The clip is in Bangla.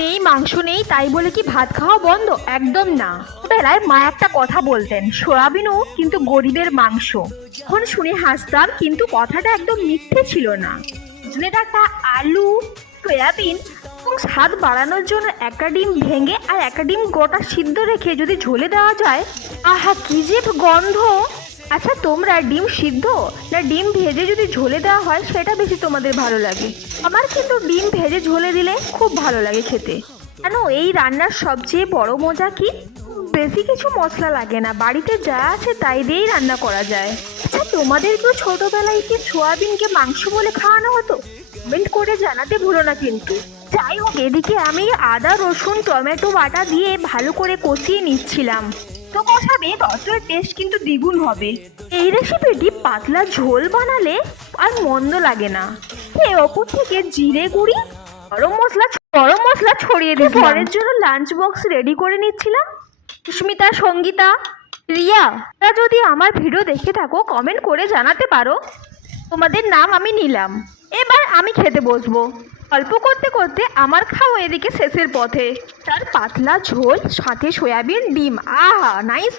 নেই, মাংস নেই, তাই বলে কি ভাত খাওয়া বন্ধ? একদম না। বেলায় মা একটা কথা বলতেন, সয়াবিনও কিন্তু গরিবের মাংস। এখন শুনে হাসতাম, কিন্তু কথাটা একদম মিথ্যে ছিল না। সজনে ডাঁটা, আলু, সয়াবিন এবং স্বাদ বাড়ানোর জন্য একটা ডিম ভেঙে আর একটা ডিম গোটা সিদ্ধ রেখে যদি ঝোলে দেওয়া যায়, আহা কি যে গন্ধ! আচ্ছা, তোমরা ডিম সিদ্ধ না ডিম ভেজে যদি ঝোলে দেওয়া হয় সেটা বেশি তোমাদের ভালো লাগে? আমার কিন্তু ডিম ভেজে ঝোলে দিলে খুব ভালো লাগে খেতে। কেন, এই রান্নার সবচেয়ে বড় মজা কি? বেশি কিছু মশলা লাগে না, বাড়িতে যা আছে তাই দিয়েই রান্না করা যায়। আচ্ছা, তোমাদেরকেও ছোটবেলায় কি সোয়াবিনকে মাংস বলে খাওয়ানো হতো? কমেন্ট করে জানাতে ভুলো না কিন্তু। যাই হোক, এদিকে আমি আদা রসুন টমেটো বাটা দিয়ে ভালো করে কষিয়ে নিচ্ছিলাম। তো কষাবে ততই টেস্ট কিন্তু দ্বিগুণ হবে। এই রেসিপিটি পাতলা ঝোল বানালে আর মন্দ লাগে না। এর ওপর থেকে জিরে গুঁড়ি, গরম মশলা ছড়িয়ে দিয়ে পরের জন্য লাঞ্চ বক্স রেডি করে নিচ্ছিলাম। সুস্মিতা, সঙ্গীতা, রিয়া, তা যদি আমার ভিডিও দেখে থাকো কমেন্ট করে জানাতে পারো, তোমাদের নাম আমি নিলাম। এবার আমি খেতে বসবো। গল্প করতে করতে আমার খাওয়া এদিকে শেষের পথে। তার পাতলা ঝোল সাথে সয়াবিন ডিম, আহা নাইস।